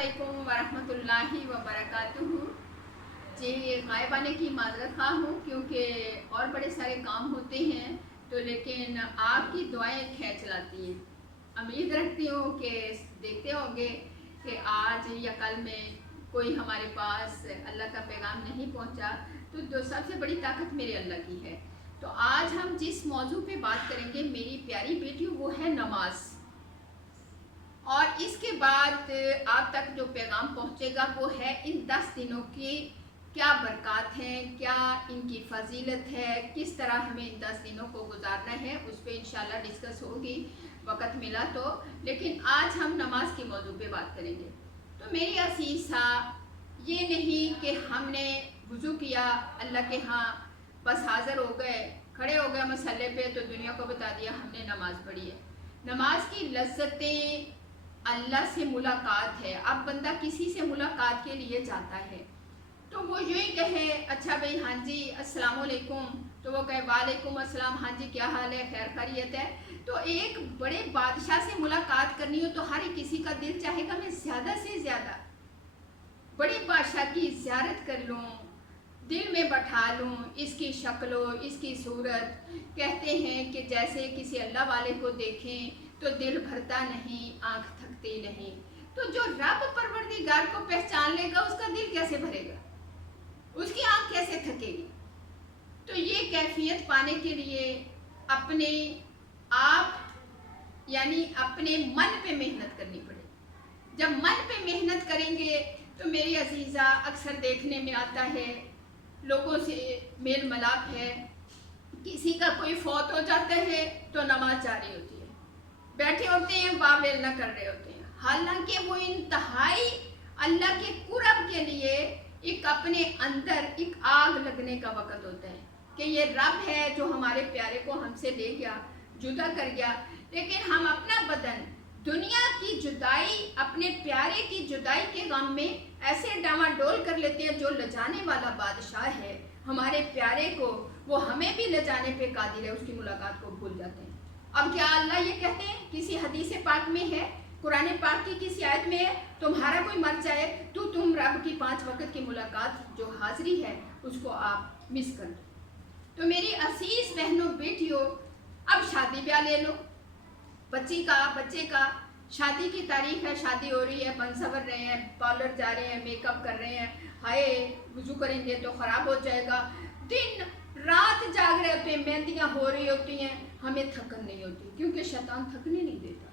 अस्सलामुअलैकुम वरहमतुल्लाहि वबरकातुहू। जी, गायबाने की माजरत खा हूँ क्योंकि और बड़े सारे काम होते हैं, तो लेकिन आपकी दुआएं खींच लाती हैं। उम्मीद रखती हूँ कि देखते होंगे कि आज या कल में कोई हमारे पास अल्लाह का पैगाम नहीं पहुँचा, तो जो सबसे बड़ी ताकत मेरे अल्लाह की है। तो आज हम जिस मौजू पे बात करेंगे मेरी प्यारी बेटियों, वो है नमाज। और इसके बाद आप तक जो पैगाम पहुंचेगा वो है इन 10 दिनों की क्या बरक़ात हैं, क्या इनकी फजीलत है, किस तरह हमें इन 10 दिनों को गुजारना है, उस पर इंशाल्लाह डिस्कस होगी वक़्त मिला तो। लेकिन आज हम नमाज के मौजू पे बात करेंगे। तो मेरी असीसा, ये नहीं कि हमने वुज़ू किया अल्लाह के यहाँ, बस हाज़िर हो गए, खड़े हो गए मसल्ले पे, तो दुनिया को बता दिया हमने नमाज पढ़ी है। नमाज की लज्जतें अल्लाह से मुलाकात है। अब बंदा किसी से मुलाकात के लिए जाता है तो वो यूँ ही कहे, अच्छा भाई हाँ जी अस्सलाम वालेकुम, तो वो कहे वालेकुम अस्सलाम, हाँ जी क्या हाल है, खैर खैरियत है। तो एक बड़े बादशाह से मुलाकात करनी हो तो हर किसी का दिल चाहेगा मैं ज़्यादा से ज़्यादा बड़े बादशाह की ज़ियारत कर लूँ, दिल में बैठा लूँ इसकी शक्लो इसकी सूरत। कहते हैं कि जैसे किसी अल्लाह वाले को देखें तो दिल भरता नहीं, आँख थकती नहीं। तो जो रब परवरदिगार को पहचान लेगा उसका दिल कैसे भरेगा, उसकी आँख कैसे थकेगी। तो ये कैफियत पाने के लिए अपने आप यानी अपने मन पे मेहनत करनी पड़ेगी। जब मन पे मेहनत करेंगे तो मेरी अजीज़ा अक्सर देखने में आता है लोगों से मेल मिलाप है, किसी का कोई फौत हो जाता है तो नमाज जारी होती है, बैठे होते हैं वावेल न कर रहे होते हैं। हालांकि वो इंतहाई अल्लाह के कुर्ब के लिए एक अपने अंदर एक आग लगने का वक़्त होता है कि ये रब है जो हमारे प्यारे को हमसे ले गया, जुदा कर गया। लेकिन हम अपना बदन दुनिया की जुदाई, अपने प्यारे की जुदाई के गम में ऐसे डामाडोल कर लेते हैं। जो लजाने वाला बादशाह है हमारे प्यारे को, वो हमें भी लजाने पे कादिर है, उसकी मुलाकात को भूल जाते हैं। अब क्या अल्लाह ये कहते हैं, किसी हदीस पाक में है, कुरान पाक की किसी आयत में है, तुम्हारा कोई मर जाए तो तुम रब की 5 वक़्त की मुलाकात जो हाज़िरी है उसको आप मिस कर दो। तो मेरी असीस बहनों बेटियों, अब शादी ब्याह ले लो, बच्चे का शादी की तारीख है, शादी हो रही है, बन सवर रहे हैं, पार्लर जा रहे हैं, मेकअप कर रहे हैं, हाय वुज़ू करेंगे तो ख़राब हो जाएगा, दिन रात जाग रहे होते हैं, मेहंदियाँ हो रही होती हैं, हमें थकन नहीं होती क्योंकि शैतान थकने नहीं देता।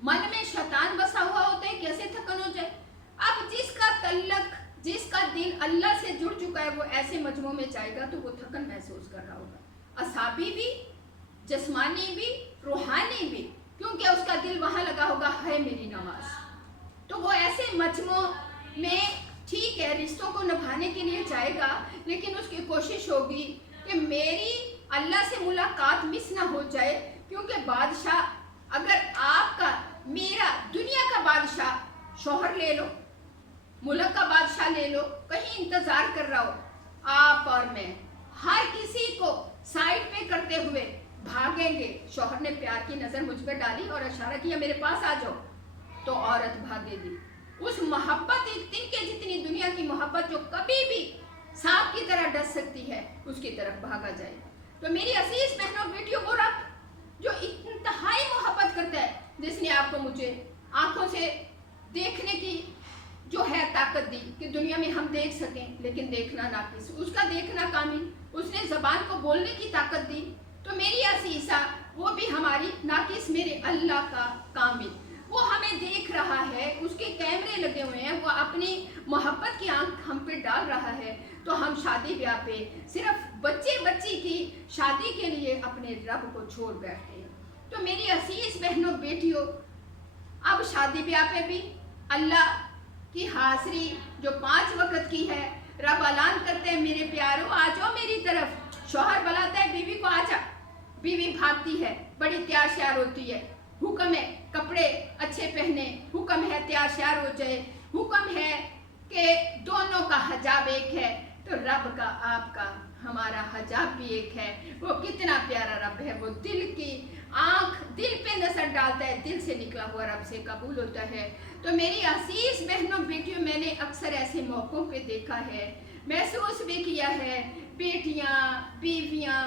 मन में शैतान बसा हुआ होता है, कैसे थकन हो जाए। अब जिसका तल्लक, जिसका दिल अल्लाह से जुड़ चुका है वो ऐसे मजमू में जाएगा तो वो थकन महसूस कर रहा होगा, असाबी भी, जिस्मानी भी, रूहानी भी, क्योंकि उसका दिल वहाँ लगा होगा है मेरी नमाज। तो वो ऐसे मजमू में ठीक है रिश्तों को निभाने के लिए जाएगा, लेकिन उसकी कोशिश होगी कि मेरी अल्लाह से मुलाकात मिस ना हो जाए। क्योंकि बादशाह, अगर आपका मेरा दुनिया का बादशाह शौहर ले लो, मुल्क का बादशाह ले लो, कहीं इंतज़ार कर रहा हो, आप और मैं हर किसी को साइड पे करते हुए भागेंगे। शौहर ने प्यार की नज़र मुझ पर डाली और इशारा किया मेरे पास आ जाओ, तो औरत भागेगी। उस मोहब्बत, एक दिन के जितनी दुनिया की मोहब्बत जो कभी भी सांप की तरह डस सकती है, उसकी तरफ भागा जाएगा। तो मेरी अजीज बहनों बेटियों, वो रब जो इंतहाई मोहब्बत करता है, जिसने आपको मुझे आंखों से देखने की जो है ताकत दी कि दुनिया में हम देख सकें, लेकिन देखना नाकिस, उसका देखना कामिल, उसने ज़बान को बोलने की ताकत दी। तो मेरी असीसा, वो भी हमारी नाकिस, मेरे अल्लाह का कामिल, वो हमें देख रहा है, उसके कैमरे लगे हुए हैं, वो अपनी मोहब्बत की आंख हम पे डाल रहा है। तो हम शादी ब्याह पे सिर्फ बच्ची की शादी के लिए अपने रब को छोड़ बैठते हैं। तो मेरी असीस बहनों बेटियों, अब शादी ब्याह पे भी अल्लाह की हाज़िरी जो 5 वक़्त की है, रब ऐलान करते हैं मेरे प्यारों आ जाओ मेरी तरफ। शौहर बुलाता है बीवी को, आ जा, बीवी भागती है, बड़ी तैयार श्यार होती है, हुक्म है कपड़े अच्छे पहने, हुक्म है तैयार श्यार हो जाए, हुक्म है कि दोनों का हजाब एक है। तो रब का, आपका, हमारा हजाब भी एक है। वो कितना प्यारा रब है, वो दिल की आँख, दिल पे नजर डालता है, दिल से निकला हुआ रब से कबूल होता है। तो मेरी अजीज बहनों के देखा है, महसूस भी किया है। बेटियां, बीवियां,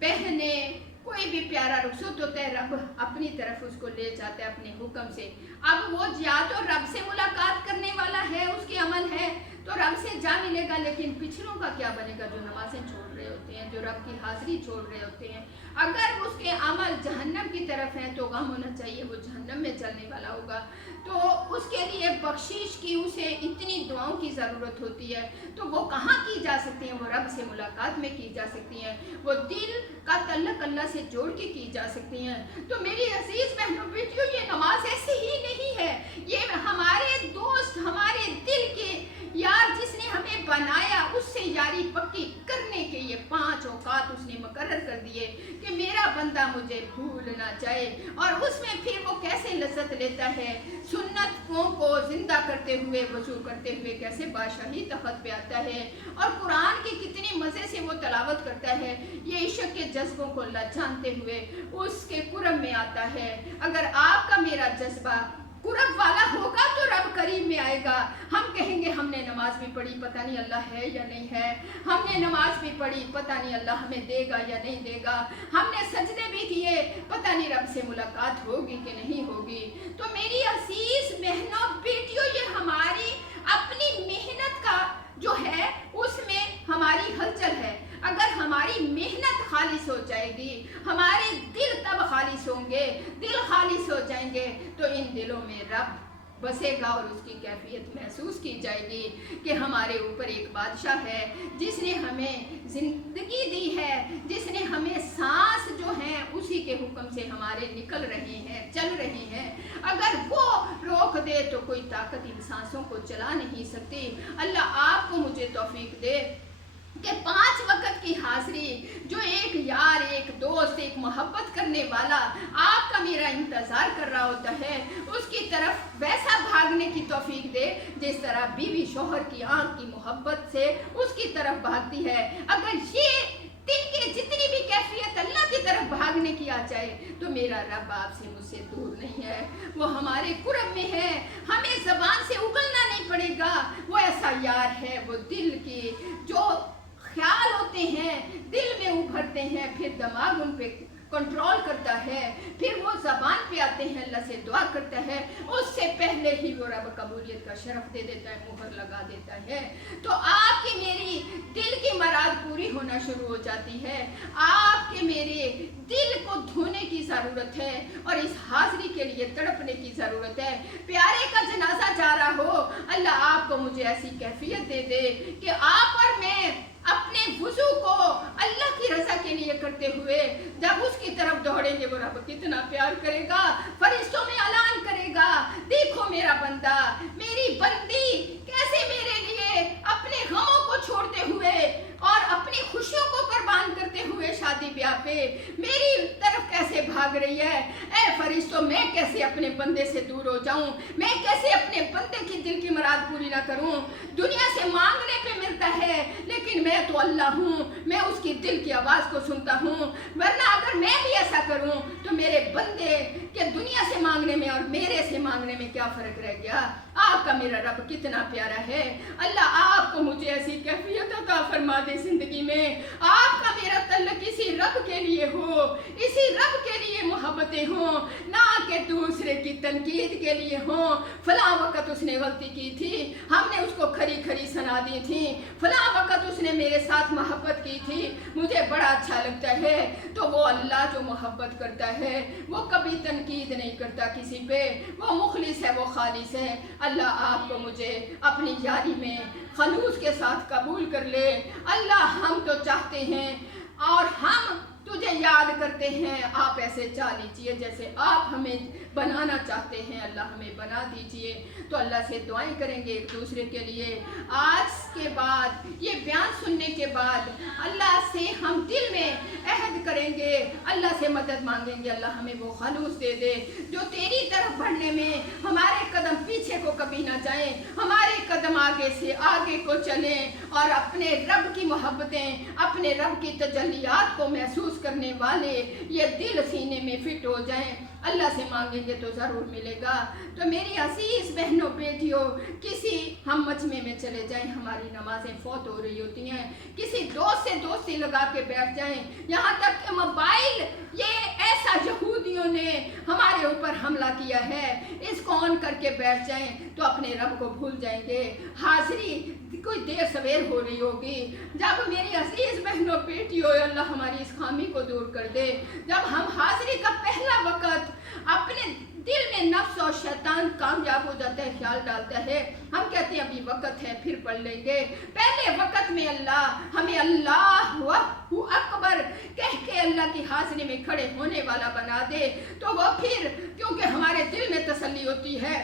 बहनें, कोई भी प्यारा रुखसत होता है, रब अपनी तरफ उसको ले जाता है अपने हुक्म से। अब वो या तो रब से मुलाकात करने वाला है, उसके अमल है तो रब से जा मिलेगा, लेकिन पिछलों का क्या बनेगा जो नमाजें छोड़ रहे होते हैं, जो रब की हाजिरी छोड़ रहे होते हैं। अगर उसके अमल जहन्नम की तरफ हैं तो गम होना चाहिए, वो जहन्नम में चलने वाला होगा। तो उसके लिए बख्शिश की उसे इतनी दुआओं की ज़रूरत होती है, तो वो कहाँ की जा सकती हैं? वो रब से मुलाकात में की जा सकती हैं, वो दिल का तल्लक अल्लाह से जोड़ के की जा सकती हैं। तो मेरी अजीज़ बहनों बेटियों, ये नमाज ऐसे ही नहीं है, ये हमारे दोस्त, हमारे दिल के यार जिसने हमें बनाया उससे यारी पक्की करने के ये 5 औकात उसने मुकर्रर कर दिए कि मेरा बंदा मुझे भूल ना जाए। और उसमें फिर वो कैसे लज्जत लेता है, सुन्नतों को जिंदा करते हुए, वजू करते हुए कैसे बादशाही तख्त पे आता है, और कुरान की कितनी मज़े से वो तलावत करता है। ये इश्क के जज्बों को अल्लाह जानते हुए उसके कुरब में आता है। अगर आपका मेरा जज्बा कुरब वाला होगा तो रब करीब में आएगा। हम कहेंगे हमने नमाज भी पढ़ी, पता नहीं अल्लाह है या नहीं है, हमने नमाज भी पढ़ी, पता नहीं अल्लाह हमें देगा या नहीं देगा, हमने सजदे भी किए, पता नहीं रब से मुलाकात होगी कि नहीं होगी। तो मेरी अजीज बहनों बेटियों, ये हमारी अपनी मेहनत का जो है उसमें हमारी हलचल है। अगर हमारी मेहनत खालिस हो जाएगी, हमारे दिल तब खालिस होंगे, दिल खालिस हो जाएंगे तो इन दिलों में रब बसेगा और उसकी कैफियत महसूस की जाएगी कि हमारे ऊपर एक बादशाह है जिसने हमें ज़िंदगी दी है, जिसने हमें सांस जो है उसी के हुक्म से हमारे निकल रहे हैं, चल रहे हैं। अगर वो रोक दे तो कोई ताकत इन सांसों को चला नहीं सकती। अल्लाह आपको मुझे तौफीक दे कि 5 वक्त की हाजिरी, जो एक यार, एक दोस्त, एक मोहब्बत करने वाला आपका मेरा इंतज़ार कर रहा होता है, उसकी तरफ वैसा भागने की तौफीक दे जिस तरह बीवी शोहर की आंख की मोहब्बत से उसकी तरफ भागती है। अगर ये दिन के जितनी भी कैफियत अल्लाह की तरफ भागने की आ जाए तो मेरा रब आपसे मुझसे दूर नहीं है, वो हमारे कुरब में है, हमें ज़बान से उगलना नहीं पड़ेगा। वो ऐसा यार है, वो दिल की जो ख्याल होते हैं दिल में उभरते हैं, फिर दिमाग उन पे कंट्रोल करता है, फिर वो ज़बान पे आते हैं, अल्लाह से दुआ करता है, उससे पहले ही वो रब कबूलियत का शरफ दे देता है, मुहर लगा देता है। तो आपकी मेरी दिल की मराद पूरी होना शुरू हो जाती है। आपके मेरे दिल को धोने की ज़रूरत है और इस हाजिरी के लिए तड़पने की ज़रूरत है। प्यारे का जनाजा जा रहा हो, अल्लाह आपको मुझे ऐसी कैफियत दे दे कि आप और मैं अपने वुज़ू को अल्लाह की रज़ा के लिए करते हुए जब उसकी तरफ दौड़ेंगे, वो रब कितना प्यार करेगा, फरिश्तों में ऐलान करेगा, देखो मेरा बंदा, मेरी बंदी कैसे मेरे लिए अपने गमों को छोड़ते हुए और अपनी खुशियों को कुर्बान करते हुए शादी ब्याह पे मेरी तरफ कैसे भाग रही है। ऐ फरिश्तों, मैं कैसे अपने बंदे से दूर हो जाऊं, मैं कैसे अपने बंदे की दिल की मुराद पूरी ना करूं। दुनिया से मांगने पे मिलता है, लेकिन मैं तो अल्लाह हूँ, मैं उसकी दिल की आवाज़ को सुनता हूँ। वरना अगर मैं भी ऐसा करूँ तो मेरे बंदे के दुनिया से मांगने में और मेरे से मांगने में क्या फ़र्क रह गया। आपका मेरा रब कितना प्यारा है। अल्लाह आपको मुझे ऐसी कैफियत अता फरमा दे ज़िंदगी में, आपका मेरा तल्लक इसी रब के लिए हो, इसी रब के लिए मोहब्बतें हों, ना कि दूसरे की तनकीद के लिए हों। फलां वक़्त उसने गलती की थी, हमने उसको खरी खरी सुना दी थी, फलां वक़्त उसने मेरे साथ मोहब्बत की थी, मुझे बड़ा अच्छा लगता है। तो वो अल्लाह जो मोहब्बत करता है वो कभी तनकीद नहीं करता किसी पे, वो मुखलिस है, वो खालिस है। अल्लाह आपको मुझे अपनी यारी में खलूस के साथ कबूल कर ले। अल्लाह हम तो चाहते हैं और हम तुझे याद करते हैं, आप ऐसे चाह लीजिए जैसे आप हमें बनाना चाहते हैं, अल्लाह हमें बना दीजिए। तो अल्लाह से दुआएं करेंगे एक दूसरे के लिए। आज के बाद ये बयान सुनने के बाद अल्लाह से हम दिल में अहद करेंगे, अल्लाह से मदद मांगेंगे, अल्लाह हमें वो खलूस दे दे जो तेरी तरफ बढ़ने में हमारे कदम पीछे को कभी ना जाएं, हमारे कदम आगे से आगे को चलें और अपने रब की मोहब्बतें, अपने रब की तजल्लियात को महसूस करने वाले ये दिल सीने में फिट हो जाएं। अल्लाह से मांगेंगे तो ज़रूर मिलेगा। तो मेरी अजीज़ बहनों बेटियों, किसी हम मजमे में चले जाएं, हमारी नमाजें फौत हो रही होती हैं, किसी दोस्त से दोस्ती लगा के बैठ जाएं, यहाँ तक कि मोबाइल, ये ऐसा यहूदियों ने हमारे ऊपर हमला किया है, इसको ऑन करके बैठ जाएं तो अपने रब को भूल जाएंगे। हाजिरी कोई देर सवेर हो रही होगी, जब मेरी अजीज बहनों बेटियों, अल्लाह हमारी इस खामी को दूर कर दे। जब हम हाजिरी का पहला वक़्त अपने दिल में नफ्स और शैतान कामयाब हो जाता है, ख्याल डालता है, हम कहते हैं अभी वक़्त है फिर पढ़ लेंगे, पहले वक़्त में अल्लाह हमें अल्लाहु अकबर कह के अल्लाह की हाजिरी में खड़े होने वाला बना दे, तो वो फिर क्योंकि हमारे दिल में तसल्ली होती है,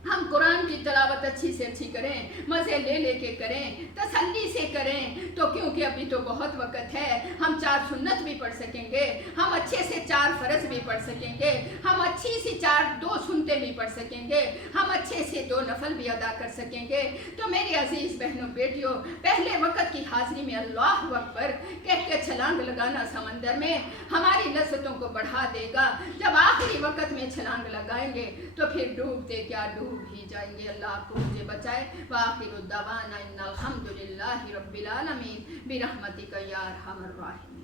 हम कुरान की तिलावत अच्छी से अच्छी करें, मज़े ले लेके करें, तसल्ली से करें, तो क्योंकि अभी तो बहुत वक़्त है, हम 4 सुन्नत भी पढ़ सकेंगे, हम अच्छे से 4 फ़र्ज़ भी पढ़ सकेंगे, हम अच्छी सी 2 सुनते भी पढ़ सकेंगे, हम अच्छे से 2 नफल भी अदा कर सकेंगे। तो मेरी अजीज़ बहनों बेटियों, पहले वक़्त की हाज़िरी में अल्लाह अकबर कह के छलांग लगाना समंदर में हमारी लज़्ज़तों को बढ़ा देगा। जब आखिरी वक़्त में छलांग लगाएंगे तो फिर डूबते क्या डूब ही जाएंगे। अल्लाह आपको मुझे बचाए। वाखिरु दवाना इन्नल हम्दुलिल्लाहि रब्बिल आलमीन बिरहमतिका या अरहमर राहिमीन।